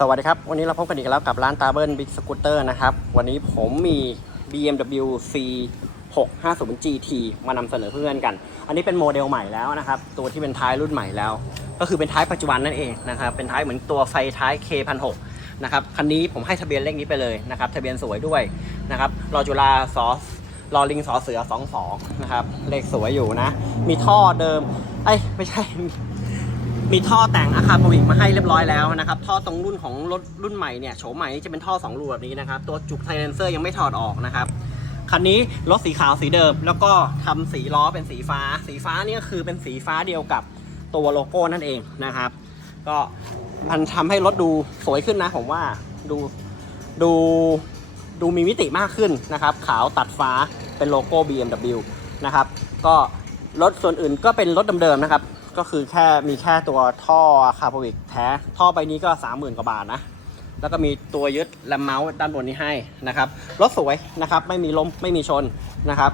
สวัสดีครับ วันนี้เราพบกันอีกแล้วกับร้านตาเบิลบิ๊กสกูตเตอร์นะครับ วันนี้ผมมี BMW C 650 GT มานำเสนอเพื่อนกัน อันนี้เป็นโมเดลใหม่แล้วนะครับ ตัวที่เป็นท้ายรุ่นใหม่แล้ว ก็คือเป็นท้ายปัจจุบันนั่นเองนะครับ เป็นท้ายเหมือนตัวไฟท้าย K 1 6 0นะครับ คันนี้ผมให้ทะเบียนเลขนี้ไปเลยนะครับ ทะเบียนสวยด้วยนะครับรอจุฬาสอสรอลิงสอเสือ 22 นะครับ เลขสวยอยู่นะ มีท่อเดิม เอ้ย ไม่ใช่ มีท่อแต่งอาคาโปวิกมาให้เรียบร้อยแล้วนะครับ ท่อตรงรุ่นของรถรุ่นใหม่เนี่ยโฉมใหม่นี่จะเป็นท่อ2รูแบบนี้นะครับ ตัวจุกไซเลนเซอร์ยังไม่ถอดออกนะครับคันนี้รถสีขาวสีเดิม แล้วก็ทำสีล้อเป็นสีฟ้า สีฟ้านี่ก็คือเป็นสีฟ้าเดียวกับตัวโลโก้นั่นเองนะครับ ก็มันทำให้รถดูสวยขึ้นนะผมว่าดูดูดูมีมิติมากขึ้นนะครับ ขาวตัดฟ้าเป็นโลโก้ BMW นะครับ ก็รถส่วนอื่นก็เป็นรถเดิมๆนะครับ ก็คือแค่มีแค่ตัวท่อคาร์บอวิกแท้ ท่อใบนี้ก็ 30,000 กว่าบาทนะ แล้วก็มีตัวยึดแลมเมาส์ด้านบนนี้ให้นะครับ รถสวยนะครับ ไม่มีล้มไม่มีชนนะครับ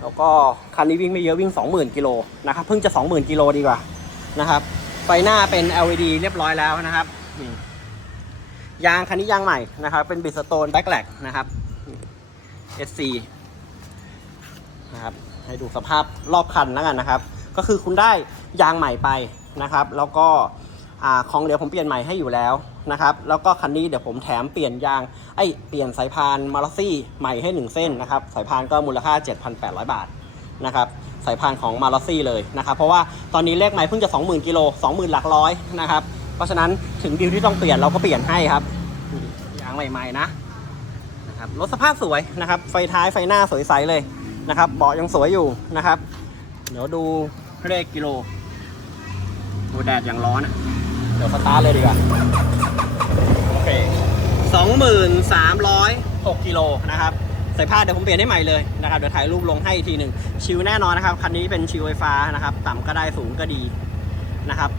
แล้วก็คันนี้วิ่งไม่เยอะวิ่ง 20,000 กิโลนะครับ เพิ่งจะ 20,000 กิโลดีกว่านะครับ ไฟหน้าเป็น LED เรียบร้อยแล้วนะครับ ยางคันนี้ยางใหม่นะครับ เป็นบิสโตนแบ็กแลกนะครับ SC นะครับ ให้ดูสภาพรอบคันแล้วกันนะครับ ก็คือคุณได้ยางใหม่ไปนะครับ แล้วก็ของเหลวผมเปลี่ยนใหม่ให้อยู่แล้วนะครับแล้วก็คันนี้เดี๋ยวผมแถมเปลี่ยนยางไอยเปลี่ยนสายพานมาร์ซี่ใหม่ให้ 1 เส้นนะครับสายพานก็มูลค่า 7,800 บาทนะครับสายพานของมาร์ซี่เลยนะครับ เพราะว่าตอนนี้เลขใหม่เพิ่งจะ 20,000กิโล20,000 หลักร้อยนะครับเพราะฉะนั้นถึงดิวที่ต้องเปลี่ยนเราก็เปลี่ยนให้ครับยางใหม่ๆนะนะครับรถสภาพสวยนะครับ ไฟท้ายไฟหน้าสวยใสเลยนะครับเบาะยังสวยอยู่นะครับ เดี๋ยวดู เลขกิโลดูแดดอย่างร้อนอะเดี๋ยวสตาร์ทเลยดีกว่า โอเคสองหมื่นสามร้อยหกกิโลนะครับใส่ผ้าเดี๋ยวผมเปลี่ยนให้ใหม่เลยนะครับ เดี๋ยวถ่ายรูปลงให้อีกทีหนึ่งชิวแน่นอนนะครับ คันนี้เป็นชิวไฟฟ้านะครับ ต่ำก็ได้สูงก็ดีนะครับ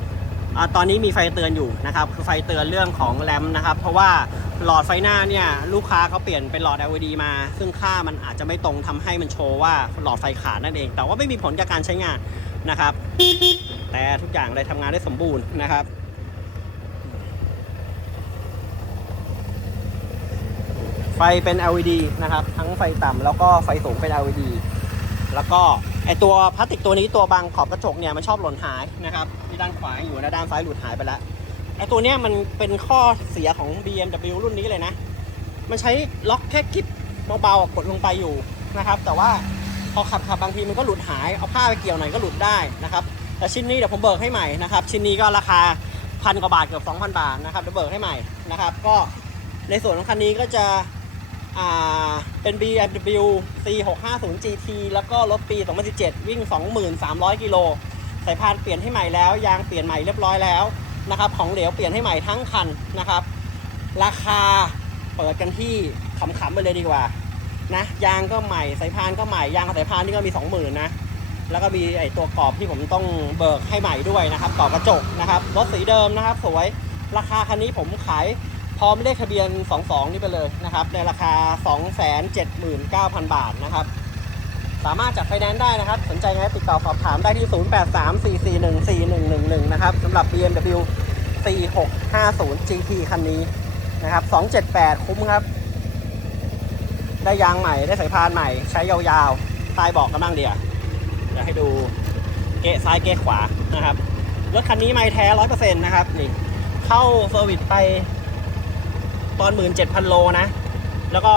ตอนนี้มีไฟเตือนอยู่นะครับคือไฟเตือนเรื่องของแรมนะครับ เพราะว่าหลอดไฟหน้าเนี่ยลูกค้าเขาเปลี่ยนเป็นหลอด LED มา ซึ่งค่ามันอาจจะไม่ตรงทำให้มันโชว์ว่าหลอดไฟขาดนั่นเอง แต่ว่าไม่มีผลกับการใช้งานนะครับ แต่ทุกอย่างเลยทำงานได้สมบูรณ์นะครับไฟเป็น LED นะครับ ทั้งไฟต่ำแล้วก็ไฟสูงเป็น LED แล้วก็ไอตัวพลาสติกตัวนี้ตัวบางขอบกระจกเนี่ยมันชอบหล่นหายนะครับ ที่ด้านขวาอยู่นะด้านซ้ายหลุดหายไปแล้วไอตัวเนี้ยมันเป็นข้อเสียของ BMW รุ่นนี้เลยนะ มันใช้ล็อกแค่คลิปเบาๆกดลงไปอยู่นะครับ แต่ว่าพอขับขับบางทีมันก็หลุดหายเอาผ้าไปเกี่ยวหน่อยก็หลุดได้นะครับแต่ชิ้นนี้เดี๋ยวผมเบิกให้ใหม่นะครับ ชิ้นนี้ก็ราคาพันกว่าบาทเกือบ2,000 บาทนะครับเดี๋ยวเบิกให้ใหม่นะครับ ก็ในส่วนของคันนี้ก็จะเป็น BMW C650 GT แล้วก็รถปี 2017 วิ่ง 2300กิโล สายพานเปลี่ยนให้ใหม่แล้ว ยางเปลี่ยนใหม่เรียบร้อยแล้วนะครับ ของเหลวเปลี่ยนให้ใหม่ทั้งคันนะครับ ราคาเปิดกันที่ขำๆไปเลยดีกว่านะยางก็ใหม่สายพานก็ใหม่ยางกับสายพานนี่ก็มี20,000นะแล้วก็มีไอตัวกรอบที่ผมต้องเบิกให้ใหม่ด้วยนะครับกรอบกระจกนะครับรถสีเดิมนะครับ สวยราคาคันนี้ผมขายพร้อมเลขทะเบียน 22 นี่ไปเลยนะครับในราคา 279,000 บาทนะครับ สามารถจัดไฟแนนซ์ได้นะครับ สนใจไงติดต่อสอบถามได้ที่ 0834414111 นะครับสำหรับ BMW C650 GT คันนี้นะครับ 278 คุ้มครับ ได้ยางใหม่ได้สายพานใหม่ ใช้ยาวๆใต้เบอกกำลังเดียวเดี๋ยวให้ดูเกะซ้ายเกะขวานะครับ รถคันนี้ไม่แท้ 100%นะครับนี่เข้าเซอร์วิสไปตอน 17,000 โลนะ แล้วก็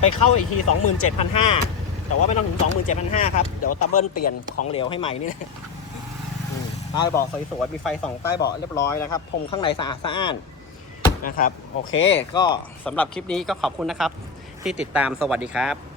ไปเข้าอีกที 27,500 แต่ว่าไม่ต้องถึง27,500ครับ เดี๋ยวตับเบิลเปลี่ยนของเหลวให้ใหม่นี่นะใต้เบาะสวยๆมีไฟสองใต้เบาะเรียบร้อยนะครับพรมข้างในสะอาดสะอ้านนะครับ โอเค ก็สำหรับคลิปนี้ก็ขอบคุณนะครับ ที่ติดตามสวัสดีครับ